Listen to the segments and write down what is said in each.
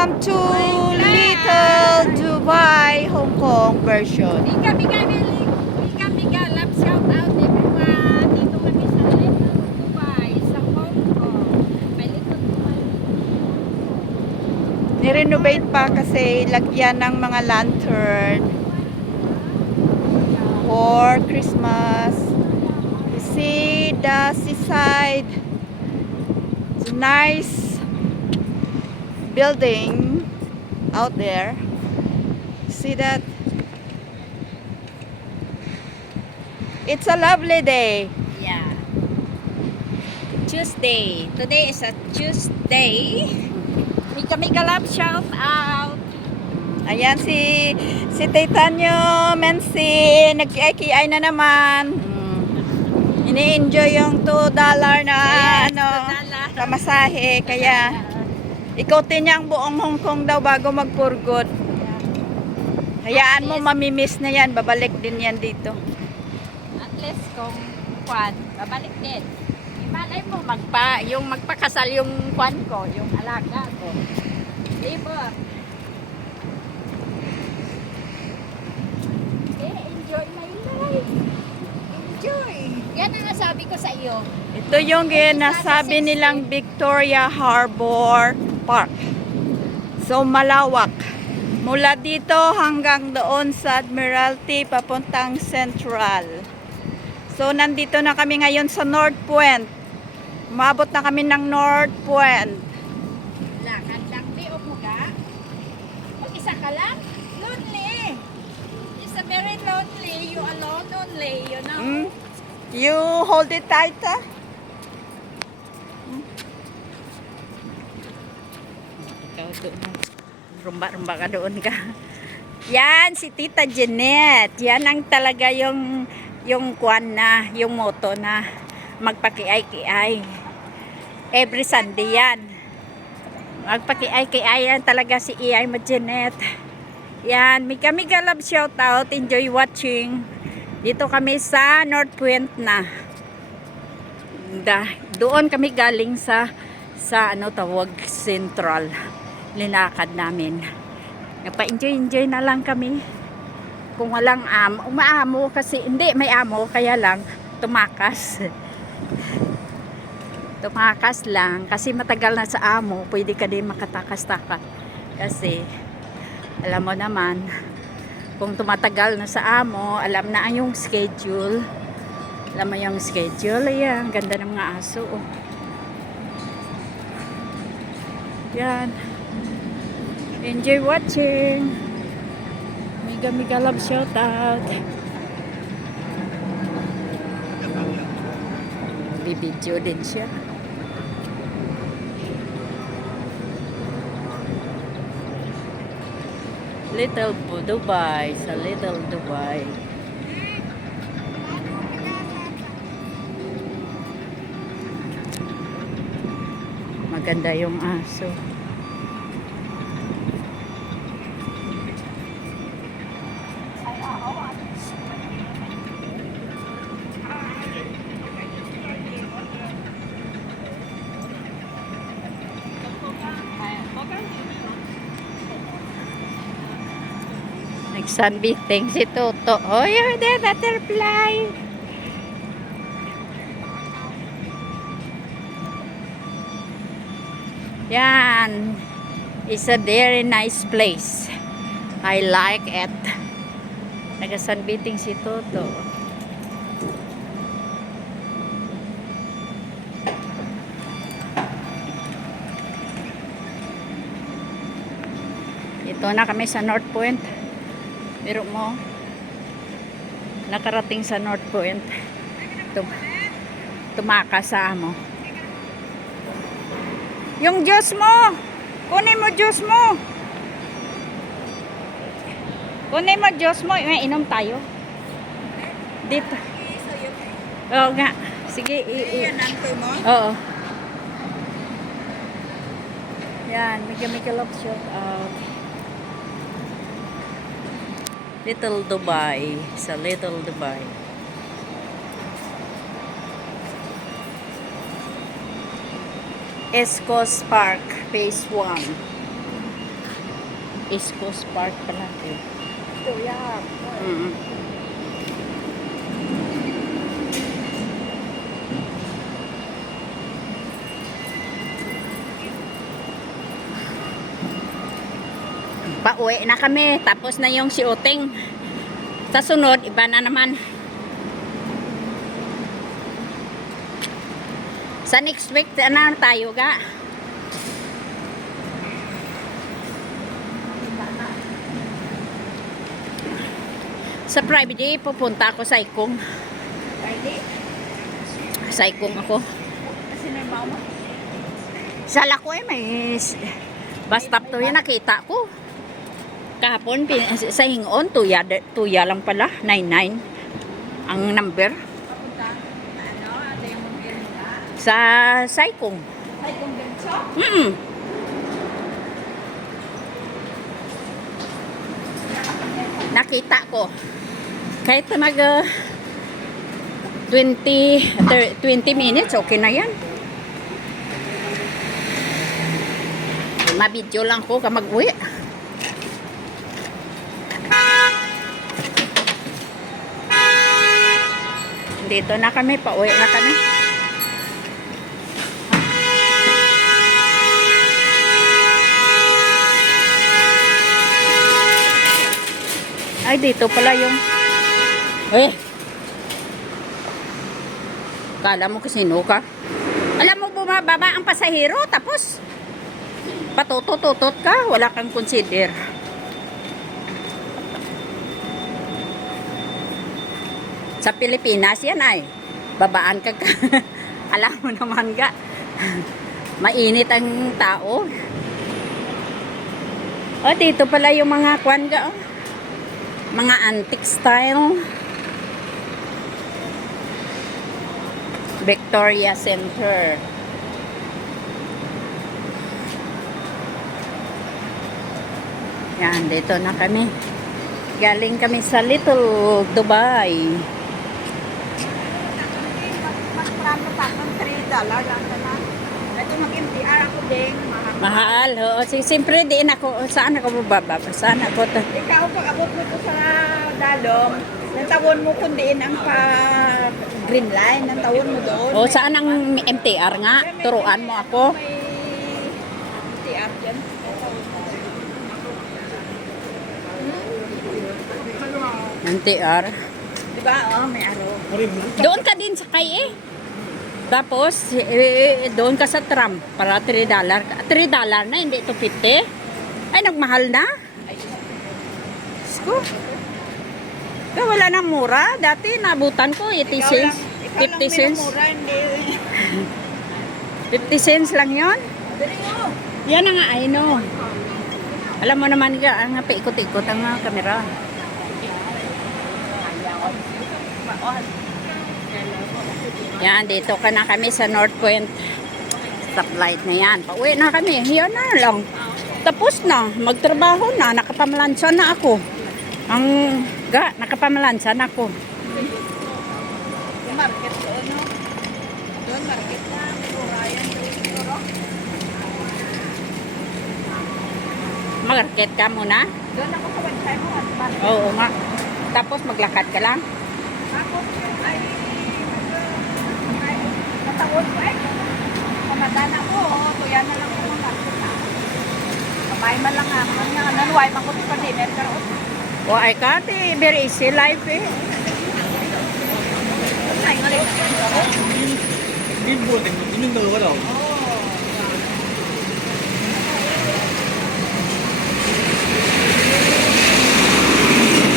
Welcome to Little Dubai, Hong Kong version. Mika, love shout out everyone. Dito kami sa Little Dubai, sa Hong Kong. May Little Dubai. Nirenovate pa kasi lagyan ng mga lantern for Christmas. You see the seaside. It's a nice building out there. See that? It's a lovely day. Yeah. Tuesday. Today is a Tuesday. Mika, love shout out. Ayan si Taitanyo Mensi, nag-kiay na naman. Ini-enjoy yung $2 na Yes, ano, $2. pamasahe, kaya ikutin niya ang buong Hong Kong daw bago magpurgod. Hayaan mo, mamimiss na yan, babalik din yan dito. At least kung kwan, babalik din. Imalay mo, magpakasal yung kwan ko, yung alaga ko. Diba? Enjoy my life. Enjoy. Yan ang nasabi ko sa iyo. Ito yung ginasabi nilang Victoria Harbor Park. So malawak. Mula dito hanggang doon sa Admiralty papuntang Central. So nandito na kami ngayon sa North Point. Umabot na kami ng North Point. Lakad lang, di o muga. Mag-isa ka lang? Lonely. It's a very lonely. You alone only, you know? You hold it tight, ah. Ikaw doon. Rumba-rumba ka doon ka. Yan, si Tita Jeanette. Yan ang talaga yung kwan na, yung motto na magpakiay-kiay. Every Sunday yan. Magpakiay-kiay yan talaga si Iay mo Jeanette. Yan, Mika love shout out. Enjoy watching. Dito kami sa North Point na. Doon kami galing sa ano tawag, Central. Linakad namin. Nagpa-enjoy na lang kami. Kung walang umaamo kasi, hindi, may amo, kaya lang tumakas. Tumakas lang kasi matagal na sa amo, pwede ka din makatakas-takas. Kasi alam mo naman, kung tumatagal na sa amo, alam na yung schedule. Alam mo yung schedule, ayan, ganda ng mga aso. Oh. Yan. Enjoy watching. Mika love shout out. Bibidyo din siya. Little Dubai, sa Little Dubai. Maganda yung aso. Nagsunbeating si Toto. Oh, you're the butterfly. Yan. It's a very nice place. I like it. Nagsunbeating si Toto. Ito na kami sa North Point. Pero mo, nakarating sa North Point. Tumakas sa amo. Yung juice mo! Kunin mo juice mo! Kunin mo juice mo. Inom tayo. Dito. Oo nga. Sige. Oo. Yan. Mika love shout out. Little Dubai. Sa Little Dubai. Escos Park, Phase 1. East Coast Park pala. Ito, yeah. Mm. Pauwi na kami. Tapos na yung si Uting. Sa sunod, iba na naman. Sa next week, na tayo ga. Sa private day, pupunta ako sa Ikong. Friday? Sa Ikong ako. Kasi may mama. Sa Lakoy, may bus stop to yun, nakita ko. Kahapon, sa Hingon, tuya lang pala, 99 ang number. Papunta, ano, ate yung mobile nila. Sa Saikong. Ay, kung ganito. Nakita ko. Kahit mag 20 minutes, okay na yan. Mabidyo lang ko ka mag-uwi. Dito na kami, pauwi na kami. Ay, dito pala yung... Kala mo kasino ka? Alam mo, bumababa ang pasahero, tapos patutot-tutot ka, wala kang consider. Sa Pilipinas yan ay, babaan ka. Alam mo naman ga, mainit ang tao. O, dito pala yung mga kwan ga, oh. Mga antique style. Victoria Center. Yan, dito na kami. Galing kami sa Little Dubai. Magprano pa ng $3 lang na. Ito mag-MTR ako din. Mahal. Oo, siyempre din ako. Saan ako bababa? Saan ako? Ikaw, pag abot mo ko sa Dalom, natawon mo kung diin ang pa green line, natawon mo doon. O, saan ang MTR nga? Turuan mo ako. May MTR dyan. MTR. Diba? Oo, may aro. Doon ka din sa kay eh. Tapos, doon ka sa tram para $3. $3 na, hindi ito 50. Ay, nagmahal na. Sko. Kaya wala nang mura. Dati, nabutan ko 80 cents. 50 cents. Mura, hindi. 50 cents lang yon. Yan ang nga, I know. Alam mo naman ka, ang paikot-ikot ang kamera. Yan, dito ka na kami sa North Point. Stoplight na yan. Pauwi na kami. Yan na lang. Tapos na. Magtrabaho na. Nakapamalansa na ako. Nakapamalansa na ako. Market doon, no? Doon, market na. Ryan, siguro. Market ka muna? Doon ako sa website mo. Oo nga. Tapos maglakad ka lang? Ako ay natawon ko eh. Pamadan ako. Tuya na lang ako. Kamay man lang ako. Nanuway man ko pa dinner karoon. O ay ka, very easy life eh. Billboard, yun daw daw.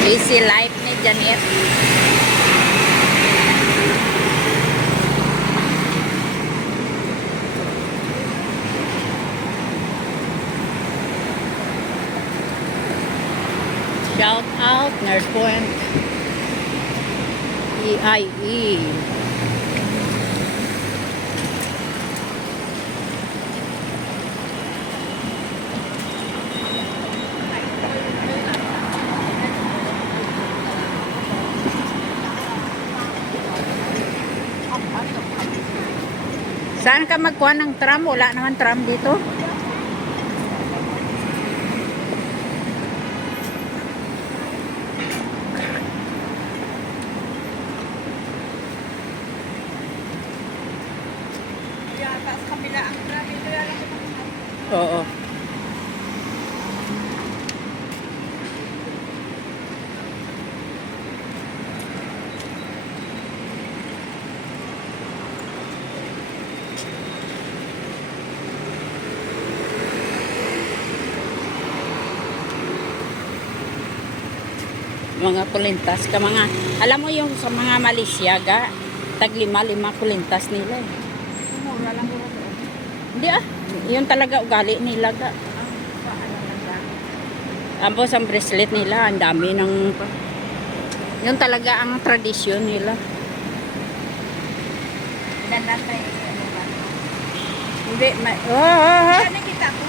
Easy life ni Janet. Shout out North Point EIE. Saan ka magkuha ng tram? Wala naman tram dito. Oo. Mga kulintas ka mga, alam mo yung sa mga Malaysia ga, tag 5 kulintas nila. Mura lang mura doon. Hindi yun talaga ugali nila ga. Ambos ang bracelet nila, ang dami ng, yun talaga ang tradisyon nila. Ganda tayo. Ano ba? Hindi, oh. Ano kita ko?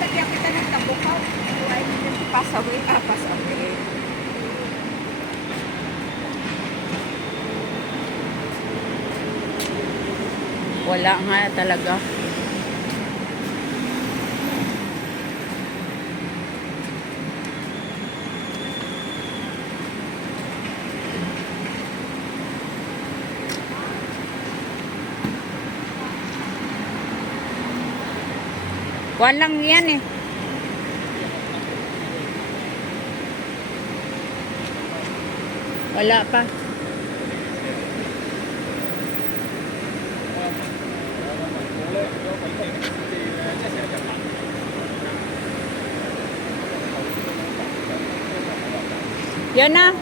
Kaya kita nagtabukaw. Ay, hindi pasawi. Pasawi. Wala nga talaga. Walang yan eh. Wala pa. Yan na.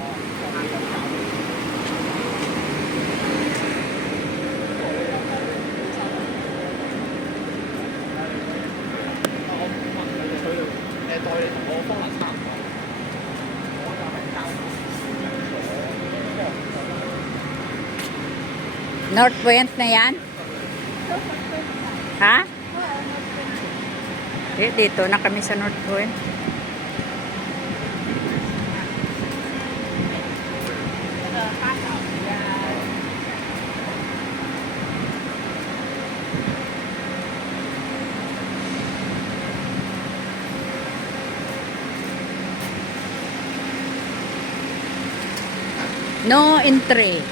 North Point na yan? Ha? Dito na kami sa North Point. No entry.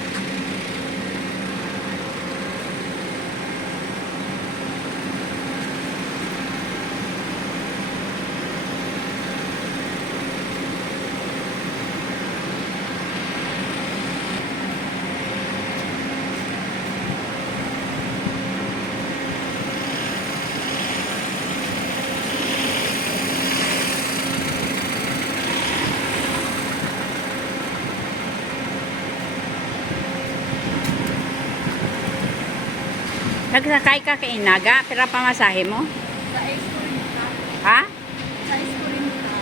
Nagsakay ka kay Inaga, pero pamasahe mo? Sa ice cream ka. Ha? Sa ice cream ka.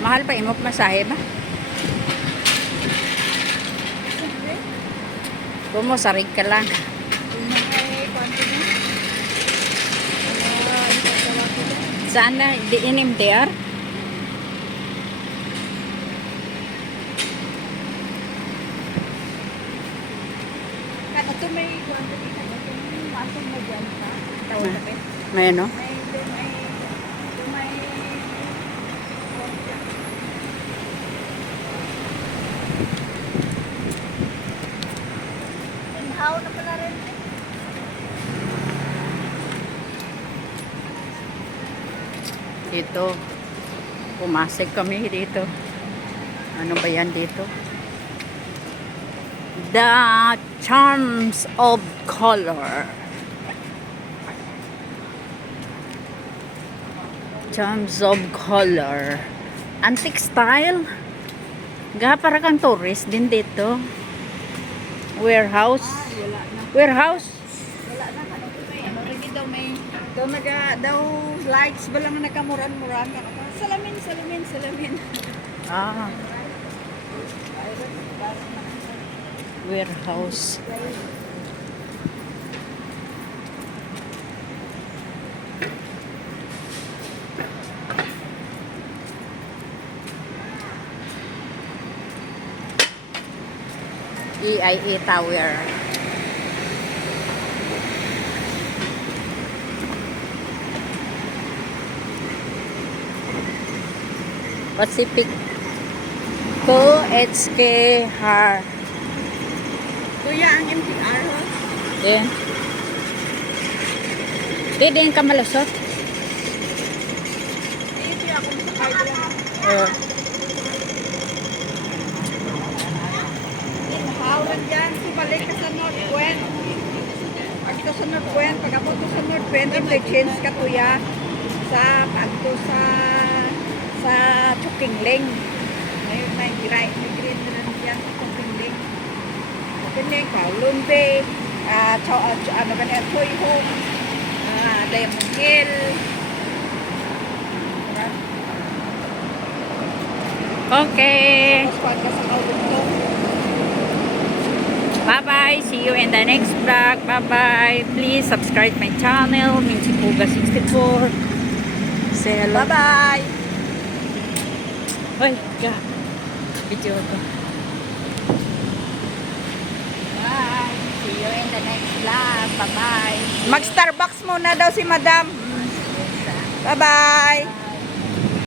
Mahal pa imo pamasahe ba? Siyempre. Kung mo, sarig ka lang. Kung may kwanto na. Ipagawa ko na. Saan na? Di inim there? Ito may kwanto dito. May masong mo dyan ka. Tawag na ba? May ano? May inhaw na pala rin. Dito. Pumasok kami dito. Ano ba yan dito? The Charms of Color. Charms of Color. Antique style. Para kang tourist din dito. Warehouse. Wala na. Warehouse. Wala na. Ano rin daw may daw lights ba lang nakamuran-muran ka. Salamin, salamin, salamin. Ah. Warehouse. EIA Tower. Pacific Co. HK Har. Kuya, ang MTR. Yan. Di din ka malusot. Hindi akong sakay ko lang. Hawlan dyan, sumalik ka sa North Point. Pag ito sa North Point, pag ako to sa North Point, change ka to ya sa pagto sa Chukingling. Ngayon na yung green na lang yan sa Chukingling. Chukingling, Kowloon Bay, ano ba na, Choi Ho, Diamond Hill. Okay. Tapos pag ka sa Kowloon to, Bye-bye. See you in the next vlog. Bye-bye. Please subscribe my channel, Minchi Puga 64. Say hello. bye-bye! Hoy, ka. Video ko. Bye! See you in the next vlog. Bye-bye. Mag-Starbucks muna daw si Madam. Bye-bye!